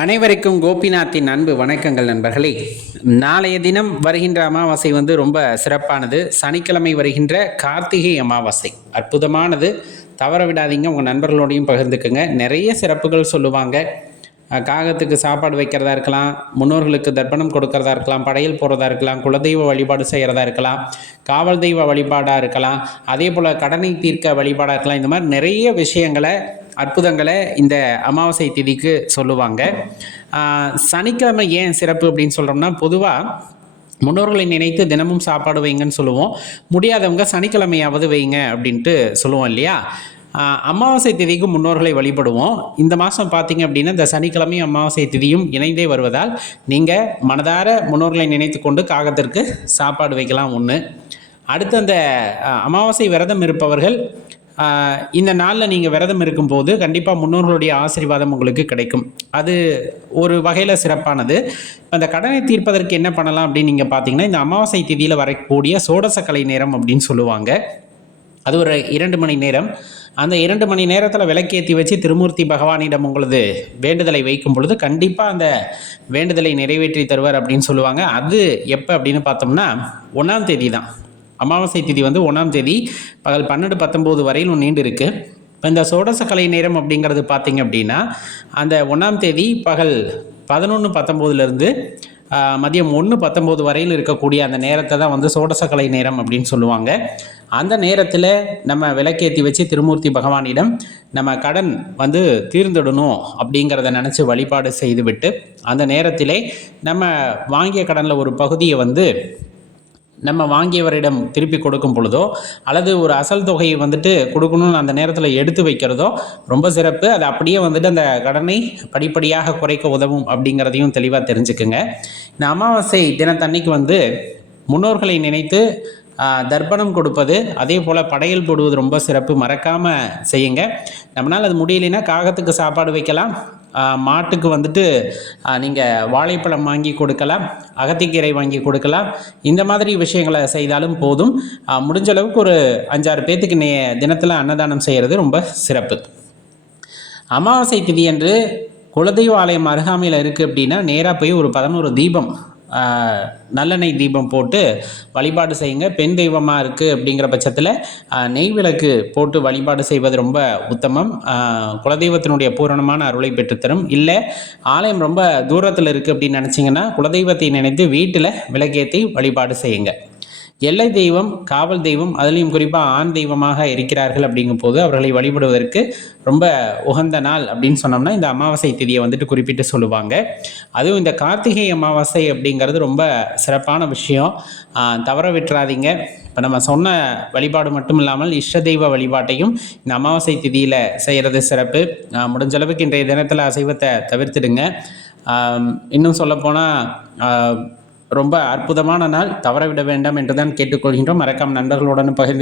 அனைவருக்கும் கோபிநாத்தின் அன்பு வணக்கங்கள் நண்பர்களே. நாளைய தினம் வருகின்ற அமாவாசை ரொம்ப சிறப்பானது. சனிக்கிழமை வருகின்ற கார்த்திகை அமாவாசை அற்புதமானது. தவற விடாதீங்க, உங்கள் நண்பர்களோடையும் பகிர்ந்துக்குங்க. நிறைய சிறப்புகள் சொல்லுவாங்க. காகத்துக்கு சாப்பாடு வைக்கிறதா இருக்கலாம், முன்னோர்களுக்கு தர்ப்பணம் கொடுக்கறதா இருக்கலாம், படையல் போடுறதா இருக்கலாம், குலதெய்வ வழிபாடு செய்கிறதா இருக்கலாம், காவல் தெய்வ வழிபாடாக இருக்கலாம், அதே போல் கடனை தீர்க்க வழிபாடாக இருக்கலாம். இந்த மாதிரி நிறைய விஷயங்களை, அற்புதங்களை இந்த அமாவாசை திதிக்கு சொல்லுவாங்க. சனிக்கிழமை ஏன் சிறப்பு அப்படின்னு சொல்கிறோம்னா, பொதுவாக முன்னோர்களை நினைத்து தினமும் சாப்பாடு வைங்கன்னு சொல்லுவோம். முடியாதவங்க சனிக்கிழமையாவது வைங்க அப்படின்ட்டு சொல்லுவோம் இல்லையா. அமாவாசை திதிக்கு முன்னோர்களை வழிபடுவோம். இந்த மாதம் பார்த்தீங்க அப்படின்னா இந்த சனிக்கிழமையும் அமாவாசை திதியும் இணைந்தே வருவதால் நீங்கள் மனதார முன்னோர்களை நினைத்து கொண்டு காகத்திற்கு சாப்பாடு வைக்கலாம். ஒன்று. அடுத்து அந்த அமாவாசை விரதம் இருப்பவர்கள் இந்த நாளில் நீங்கள் விரதம் இருக்கும்போது கண்டிப்பாக முன்னோர்களுடைய ஆசீர்வாதம் உங்களுக்கு கிடைக்கும். அது ஒரு வகையில் சிறப்பானது. அந்த கடனை தீர்ப்பதற்கு என்ன பண்ணலாம் அப்படின்னு நீங்கள் பார்த்தீங்கன்னா, இந்த அமாவாசை திதியில் வரக்கூடிய சோடசக்கலை நேரம் அப்படின்னு சொல்லுவாங்க. அது ஒரு 2 மணி நேரம். அந்த 2 மணி நேரத்தில் விளக்கேற்றி வச்சு திருமூர்த்தி பகவானிடம் உங்களது வேண்டுதலை வைக்கும் பொழுது கண்டிப்பாக அந்த வேண்டுதலை நிறைவேற்றி தருவார் அப்படின்னு சொல்லுவாங்க. அது எப்போ அப்படின்னு பார்த்தோம்னா 1ஆம் தேதி தான். அமாவாசை திதி 1ஆம் தேதி பகல் 12-19 வரையிலும் நீண்டு இருக்கு. இப்போ இந்த சோடசக்கலை நேரம் அப்படிங்கிறது பார்த்தீங்க அப்படின்னா அந்த 1ஆம் தேதி பகல் 11:19 மதியம் 1:19 வரையில் இருக்கக்கூடிய அந்த நேரத்தை தான் சோடசக்கலை நேரம் அப்படின்னு சொல்லுவாங்க. அந்த நேரத்தில் நம்ம விளக்கேற்றி வச்சு திருமூர்த்தி பகவானிடம் நம்ம கடன் தீர்ந்துடணும் அப்படிங்கிறத நினச்சி வழிபாடு செய்துவிட்டு, அந்த நேரத்திலே நம்ம வாங்கிய கடனில் ஒரு பகுதியை நம்ம வாங்கியவரிடம் திருப்பி கொடுக்கும் பொழுதோ அல்லது ஒரு அசல் தொகையை கொடுக்கணும்னு அந்த நேரத்தில் எடுத்து வைக்கிறதோ ரொம்ப சிறப்பு. அது அப்படியே அந்த கடனை படிப்படியாக குறைக்க உதவும் அப்படிங்கிறதையும் தெளிவாக தெரிஞ்சுக்குங்க. இந்த அமாவாசை தினத்தன்னைக்கு முன்னோர்களை நினைத்து தர்ப்பணம் கொடுப்பது, அதே போல் படையல் போடுவது ரொம்ப சிறப்பு. மறக்காமல் செய்யுங்க. நம்மளால் அது முடியலைன்னா காகத்துக்கு சாப்பாடு வைக்கலாம். மாட்டுக்கு நீங்கள் வாழைப்பழம் வாங்கி கொடுக்கலாம், அகத்திக்கீரை வாங்கி கொடுக்கலாம். இந்த மாதிரி விஷயங்களை செய்தாலும் போதும். முடிஞ்ச அளவுக்கு ஒரு 5-6 பேர்த்துக்கு தினத்தில் அன்னதானம் செய்கிறது ரொம்ப சிறப்பு. அமாவாசை திதி என்று குலதெய்வ ஆலயம் அருகாமையில் இருக்குது அப்படின்னா நேராக போய் ஒரு 11 தீபம், நல்லெண்ணெய் தீபம் போட்டு வழிபாடு செய்யுங்க. பெண் தெய்வமாக இருக்குது அப்படிங்கிற பட்சத்தில் நெய் விளக்கு போட்டு வழிபாடு செய்வது ரொம்ப உத்தமம். குலதெய்வத்தினுடைய பூரணமான அருளை பெற்றுத்தரும். இல்லை ஆலயம் ரொம்ப தூரத்தில் இருக்குது அப்படின்னு நினச்சிங்கன்னா குலதெய்வத்தை நினைத்து வீட்டில் விளக்கேற்றி வழிபாடு செய்யுங்க. எல்லை தெய்வம், காவல் தெய்வம், அதுலேயும் குறிப்பாக ஆண் தெய்வமாக இருக்கிறார்கள் அப்படிங்கும் போது அவர்களை வழிபடுவதற்கு ரொம்ப உகந்த நாள் அப்படின்னு சொன்னோம்னா இந்த அமாவாசை திதியை குறிப்பிட்டு சொல்லுவாங்க. அதுவும் இந்த கார்த்திகை அமாவாசை அப்படிங்கிறது ரொம்ப சிறப்பான விஷயம். தவற விட்டுறாதீங்க. இப்போ நம்ம சொன்ன வழிபாடு மட்டும் இல்லாமல் இஷ்ட தெய்வ வழிபாட்டையும் இந்த அமாவாசை திதியில் செய்கிறது சிறப்பு. முடிஞ்ச அளவுக்கு இன்றைய தினத்தில் அசைவத்தை தவிர்த்துடுங்க. இன்னும் சொல்லப்போனால் ரொம்ப அற்புதமான நாள். தவறவிட வேண்டாம் என்று தான் கேட்டுக்கொள்கின்றோம். மறக்காம நண்பர்களுடன் பகிர்ந்து